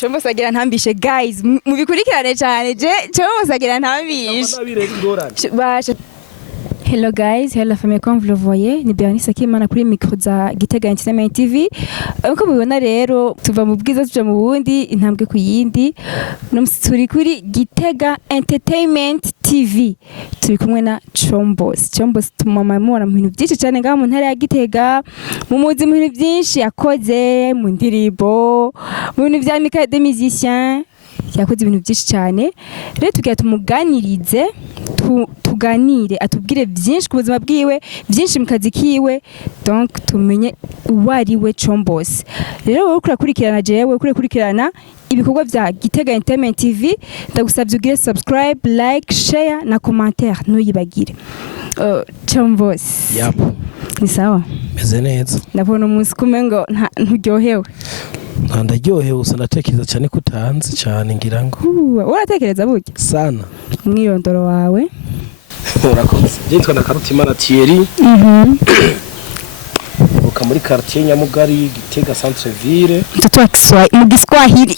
Combos agira ntambishe guys mubikurikirane cyane je Combos agira ntambishe basha. Hello guys, hello famille, comme vous le voyez, ni Bernice qui mana kuri micro za GITEGA-Ent TV. Uko mubibona rero tuva mu bwiza tuja mu bundi intambwe ku yindi. No turi kuri GITEGA Entertainment TV. Turi kumwe na Combos. Combos tumama mubona mu bintu byinshi cyane ngaho mu ntara ya Gitega. Mu muzi mu bintu byinshi yakoze mu ndirimbo, mu bintu bya Michael de musicien. Yakoze ibintu byinshi cyane. Rero tugiye tumuganirize tuganire atubwire byinshi ku buzima bwiwe byinshi mu kazi kiwe, donc tumenye uwari we Combos. Rero wowe kurakurikirana jewe kurikirana ibikorwa bya GITEGA-Ent TV, ndagusabye ugire subscribe, like, share na commentaire ntuyibagire. Combos. Yap. Ni sawa? Meze neza. Ndabona umunsi kumengo nturyohewe. Ndaryohewe gusa ndatekereza cyane kutanze cyane ngira ngo. Uratekereza burya? Sana. Mwirondoro wawe. Urakoze. Jintwa na Karutimana Thierry. Uka muri quartier Nyamugari Gitega Centre Ville. Mtoto wa Kiswahili, mu Kiswahili.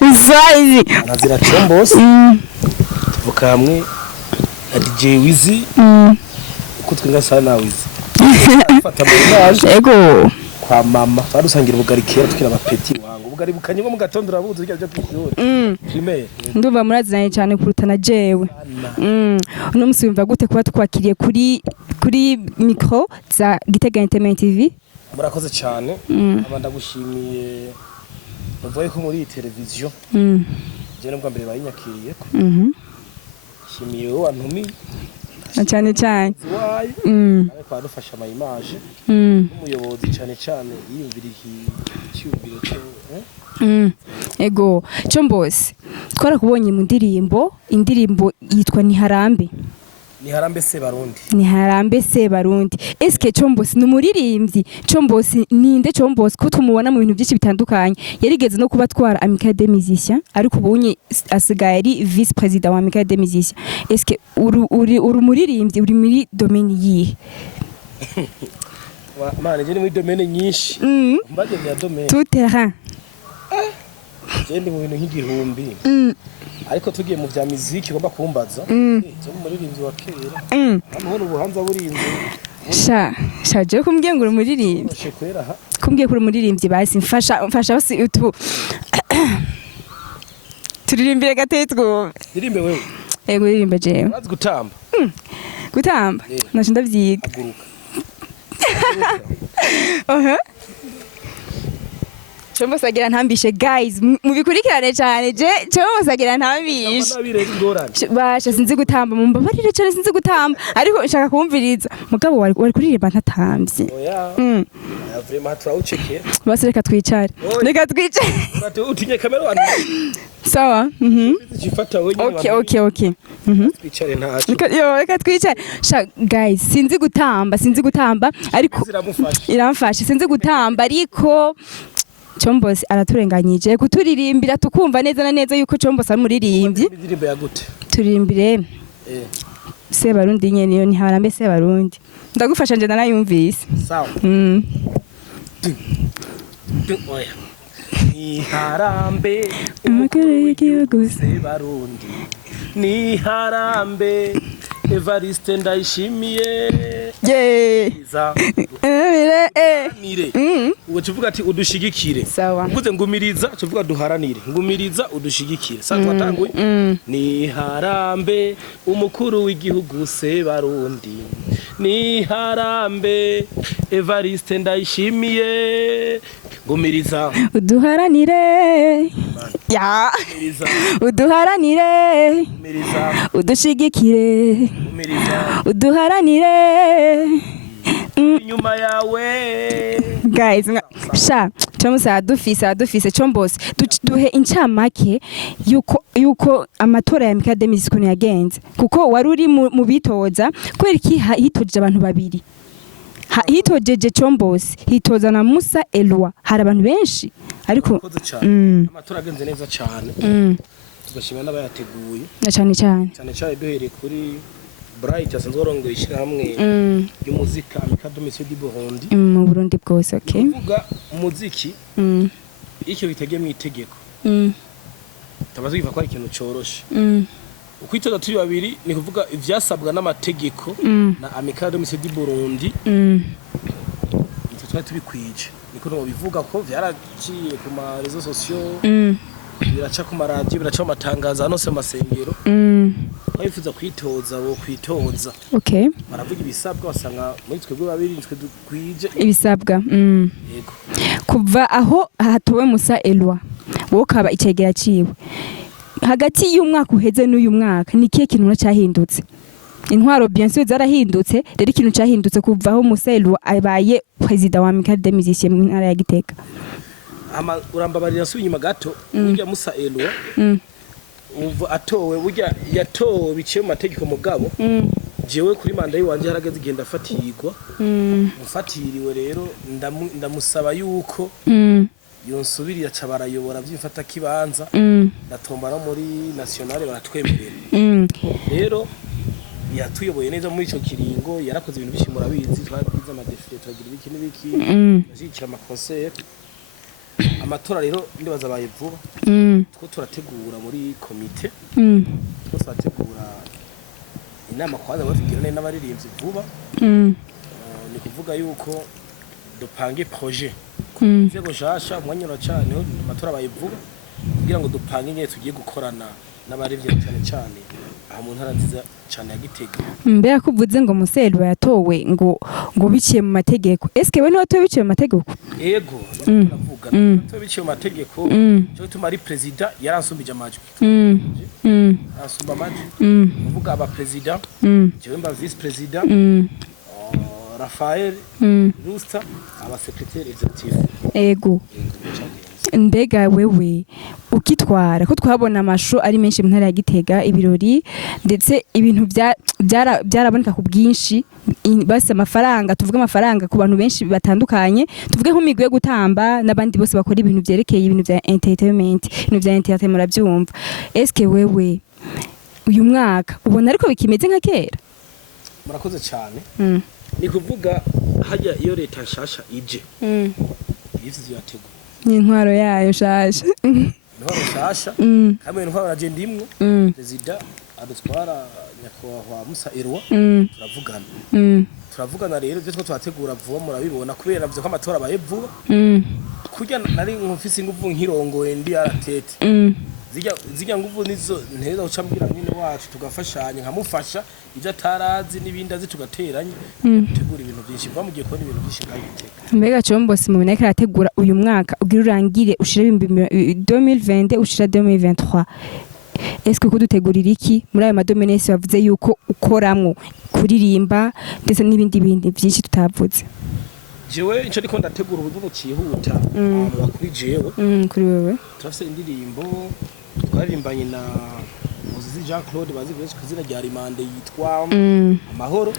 Uzazi. Nazira Combos. Tuvuka hamwe na DJ Wizi. Kutwinga sana Wizi. Fata montage. Ego. Kwa mama barusangira ubugari kera tukira abapeti wangu ubugari bukanywa mu gatondo rabuze urya byo kwishuri primaire. Ndumva murazanye cyane kurutana jewe. Uno musi wumva gute kuba twakiriye kuri micro za GITEGA-Ent TV? Murakoze cyane. Abanda gushimiye bavuye ko muri televiziyo. Je nubwo mbere bayinyakiriye ko. Shimiye wo antumi cyane cyane. Ariko adufasha ama image. Umuyobozi cyane yiyumviriye icyubiro cyo. Ego Combos twarakubonye mu indirimbo yitwa Niharambe. Niharambe se Barundi. Niharambe se Barundi. Eske Combos ni umuririmbyi? Combos ninde Combos ko tumubona mu bintu byinshi bitandukanye? Yarigeze no kubatwara Amical des Musiciens ariko ubunye asigaye ari vice president wa Amical des Musiciens. Eske uri umuririmbyi uri muri domaine yihe? Mane je ni muri domaine nyinshi. Mbaje ya domaine. Tout terrain. Je ndi mu bintu nk'igihumbi. Ariko tugiye mu vya muziki ngomba kumbaza zo umuririmbyi wa kera amahoro ubuhanza burinze je kumbwiye ngo umuririmbyi kumbwiye kuri umuririmbyi basi mfasha basi utu turirimbire gatetwo ndirimbe wewe yego ndirimbe je bazi gutamba nasho ndavyiga Combos agira ntambishe guys mubikurikirane cyane je Combos agira ntambishe basha sinzi gutamba mumbabarire cyane sinzi gutamba ariko nshaka kumviriza mugabo wari kuririmba ntatambye vraiment twaucheke basi reka twicare utinye kamera wanyu sawa zifata wenyine okay twicare ntacho reka twicare guys sinzi gutamba ariko iramfasha sinzi gutamba ariko Combos araturenganyije kuturirimbira tukumva neza na neza yuko Combos ari muririmbyi. Indirimbo ya gute? Turirimbire. Se Barundi nyene niyo Niharambe se Barundi. Ndagufasha nje nanayumvise. Sawa. Oya. Niharambe umukuru w'igihugu se Barundi. Niharambe Evariste ndayishimiye. Mire. Uwo tuvuga ati udushigikire. Uvuze ngumiriza tuvuga duharanire. Ngumiriza udushigikire. Sasa twatanguye. Niharambe umukuru w'igihugu se Barundi. Niharambe Evariste ndayishimiye. Ngumiriza uduharanire. Ya. Uduharanire. Udushigikire. Uduharanire. Nyuma yawe guys Combos adufise Combos duhe incamake yuko amatora ya Amical des Musiciens yagenze kuko wari uri mu bitoza kweriki hitoje abantu babiri hitojeje Combos hitoza na Musa Elwa hari abantu benshi ariko amatora agenze neza cyane tugashimira n'abayateguye cyane duhereye kuri Bright asanzwe arongoye ishyirahamwe ry'umuzika Amicademicio di Burundi mu Burundi bwose. Okay, kuvuga umuziki icyo bitege mu itegeko tabazo biva ko ari ikintu coroshe ukwitoza turi babiri ni kuvuga ivyasabwa n'amategeko na Amicademicio di Burundi icyo twari tubikwije niko no bivuga ko vyaraciye ku ma Reseau sociaux biraca ku maradiyo biraca mu matangazo anose masengero wifuza kwitoza wo kwitoza. Okay, baravuga ibisabwa basanga muri twebwe babiri nitwe dukwije ibisabwa. Yego, kuva aho hatowe Musa Eloi wo kaba icegera ciwe hagati y'umwaka uheze n'uyu mwaka ni kiye kintu cyahindutse? Intwaro bien sûr zarahindutse, rero ikintu cyahindutse kuva aho Musa Eloi abaye president wa Amicale des Musiciens mu ntara ya Gitega. Urambabarira nsubiye inyuma gato burya Musa Eloi uva atowe burya yatowe biciye mu mategeko mugabo jewe kuri manda yiwanje harageze igenda afatirwa mufatiriwe rero ndamusaba yuko yonsubirira ca barayobora vy'imfata kibanza ndatomba no muri nationale baratwemerera rero yatuyoboye neza muri ico kiringo yarakoze ibintu byinshi murabizi twagize amadefile twagira ibiki n'ibiki ashikira ama concert amatora rero ndibaza abaye vuba two turategura muri komite two turategura inama kwanza bavugira n'abaririmbyi vuba ni kuvuga yuko dupange projet nzego shasha mwanya uracane amatora abaye vuba kugira ngo dupange nyine tugiye gukorana n'abaririmbyi cyane cyane aha mu ntara nziza cyane ya Gitega. Mbere kuvuze ngo Musa Eloi yatowe ngo biciye mu mategeko, eske we ntowe biciye mu mategeko? Yego ndavuga to biciye mu mategeko cyo tuma ari president yaransubije amajwi asumba amajwi uvuga aba president jewe mba vice president Raphael Rusta aba secrétaire exécutif. Ego, mbega wewe ukitwara ko twabona amasho ari menshi mu ntara ya Gitega ibirori ndetse ibintu byaraboneka ku bwinshi base amafaranga tuvuga amafaranga ku bantu benshi batandukanye tuvuge nko migwe gutamba nabandi bose bakora ibintu byerekeye ibintu bya entertainment ibintu bya entertainment murabyumva. Eske wewe uyu mwaka ubona ariko bikimeze nka kera? Murakoze cyane ni kuvuga hajya iyo leta nshasha ije ivyo yategura ni intwaro yayo shasha intwaro shasha hamwe intwaro agenda imwe president adutwara nyakubahwa Musa Eloi turavugana rero byo twategura vuba murabibona kubera navyo ko amatora abaye vuba kurya nari nkufise inguvu nkirongoye ndi aratete zijya nguvu nizo nteza ucambira mwene wacu tugafashanya nkamufasha ivyo atarazi n'ibindi azi tugateranye tegura ibintu byinshi va mu gihe kubona ibintu byinshi ngahiteka. Mbega Combos mu bintu arategura uyu mwaka ugira urangire ushira 2020 ushira 2023 eske kudutegurira iki muri aya madomenesi bavuze yuko ukoramwo kuririmba ndetse n'ibindi byinshi tutavuze? Jewe ico ndiko ndategura ubuvugo cihuta bakuri jewe kuri wewe turafise indirimbo twaririmbanye na Moses Jean Claude bazi benshi kuzina rya Rimande yitwa Amahoro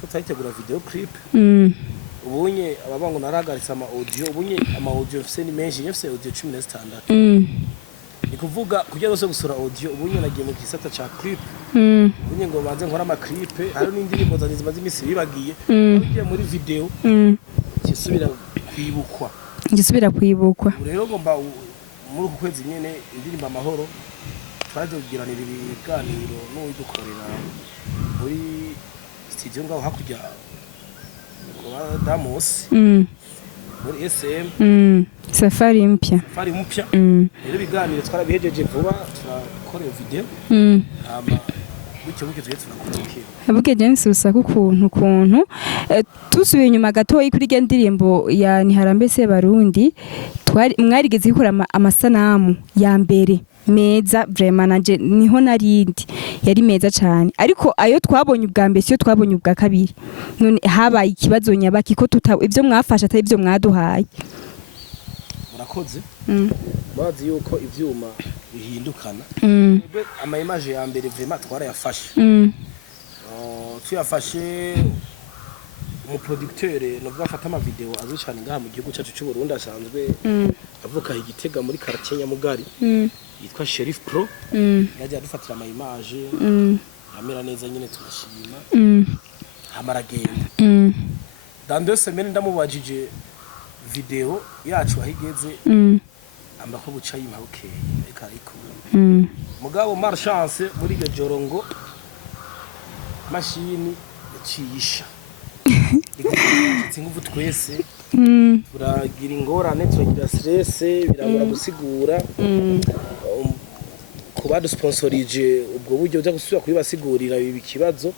tutayitegura video clip ubunye ababango naragaritse ama audio ubunye ama audio mfise ni menshi yefise audio 16 ni kuvuga kugira ngo gusura audio ubunye nagiye mu gisata ca clip ubunye ngo banze nkora ama clip hari n'indirimbo zanjye zimaze imisi bibagiye ugiye muri video gisubira kwibukwa rero ngomba muri uku kwezi nyene indirimbo Amahoro twazogiranira ibiganiro n'uwidukorera muri studio ngaho hakurya kwa Damos muri SM Safari mpya rero ibiganiro twarabihejeje vuba turakora video buke tugiye tunakora Avuge James usaka ukuntu tusubiye inyuma gato kuri iyo ndirimbo ya Niharambe se Barundi mwarigeze gukora amasanamu ya mbere meza vraiment nanje niho narindi yari meza cyane ariko ayo twabonye ubwa mbere cyo twabonye ubwa kabiri none habaye ikibazo nyabaki ko ivyo mwafasha atari ivyo mwaduhaye. Murakoze bazi yuko ivyuma bihindukana ama image ya mbere vraiment twarayafashe tuyafashe mu producteur no bwafata ama video azwi cyane ngaha mu gihugu cyacu cy'u Burundi asanzwe avuka igitega muri quartier Nyamugari yitwa Sheriff Pro yaje adufatira ama image amera neza nyine turashima amaragenda dans 2 semaines ndamubajije video yacu ahigeze ambako buca yimahukeye reka ariko mugabo mar chance muri iryo joro ngo mashini yaciyisha ingufu twese turagira ingorane turagira stress birabura gusigura kuba dusponsorije ubwo buryo byo gusubira kubibasigurira ibi kibazo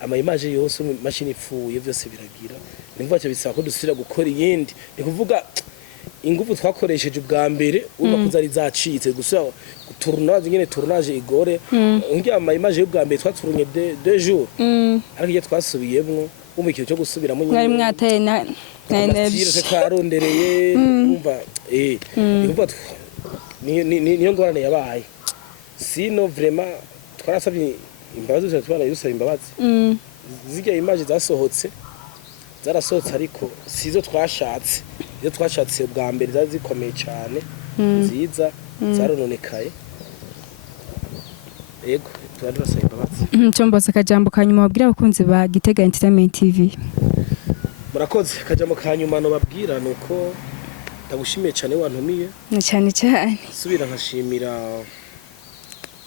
ama image yose mashini ipfuye byose biragira nimva cyo bisaba ko dusubira gukora iyindi ni kuvuga ingufu twakoresheje ubwa mbere urumva kuzari zacitse gusubira tournage nyene tournage igore ngiye ama image y'ubwa mbere twaturunye 2 jours ariko igihe twasubiyemwo umva ikintu cyo gusubiramo nyine mwari mwateye na energy twarondereye umva nimva niyo ngorane yabaye sino vraiment twarasabye imbabazi zose twarayusaba imbabazi zijya image zasohotse zarasohotse ariko sizo twashatse iyo twashatse ubwa mbere zari zikomeye cyane nziza zarononekaye yego turabasaba imbabazi Combos akajambo kanyuma babwira abakunzi ba GITEGA-Ent TV murakoze akajambo kanyuma no babwira nuko ndagushimiye cyane wantumiye cyane cyane subira nkashimira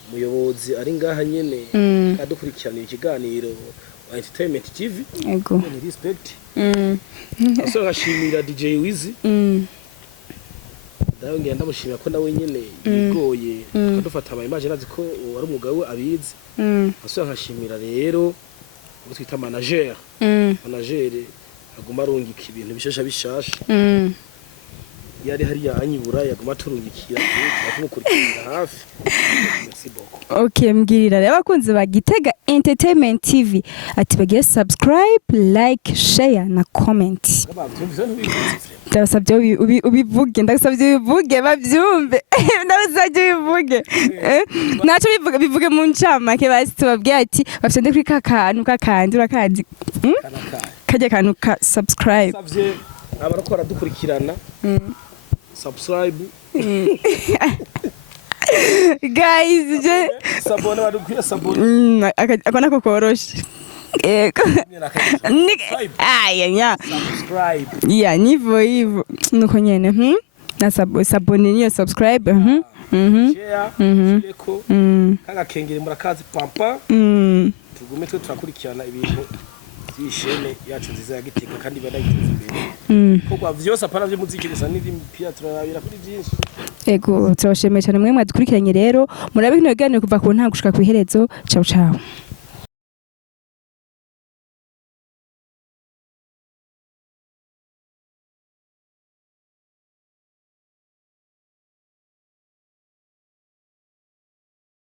umuyobozi ari ngaha nyene adukurikirana ikiganiro wa Entertainment TV yego ni respect aso nkashimira DJ Wizi ndaho ngenda ndamushimira ko nawe nyene yigoye adufata ama image nazi ko wari umugabo we abizi aso nkashimira rero ubu twita manager aguma arungika ibintu bishasha yari hariya anyibura yaguma turungikira tumukurikira hafi merci beaucoup okay mbwirira rero abakunzi ba GITEGA-Ent TV ati bagire subscribe like share na comment ndabasabye ubivuge ndagusabye ubivuge bavyumve ndabasabye ubivuge naco bivuge mu ncamake basi tubabwiye ati bafite kuri kakandi urakazi kajya kantu ka subscribe savye abarakora dukurikirana subscribe guys je sabone badukwiye sabone akona kokoroshe aya subscribe ya nivo hivyo nuko nyene na sabone niyo subscribe share ko kanga kengere murakazi pampa tugume twe turakurikirana ibintu ishene yacu nziza yagiteka kandi banayiteza imbere kogwa vyose apana byo muziki gusa n'imipira turabira kuri byinshi ego turashimye cyane mwe mwadukurikiranye rero murabe kino kiganiro kuva ku ntango gushika ku iherezo ciao ciao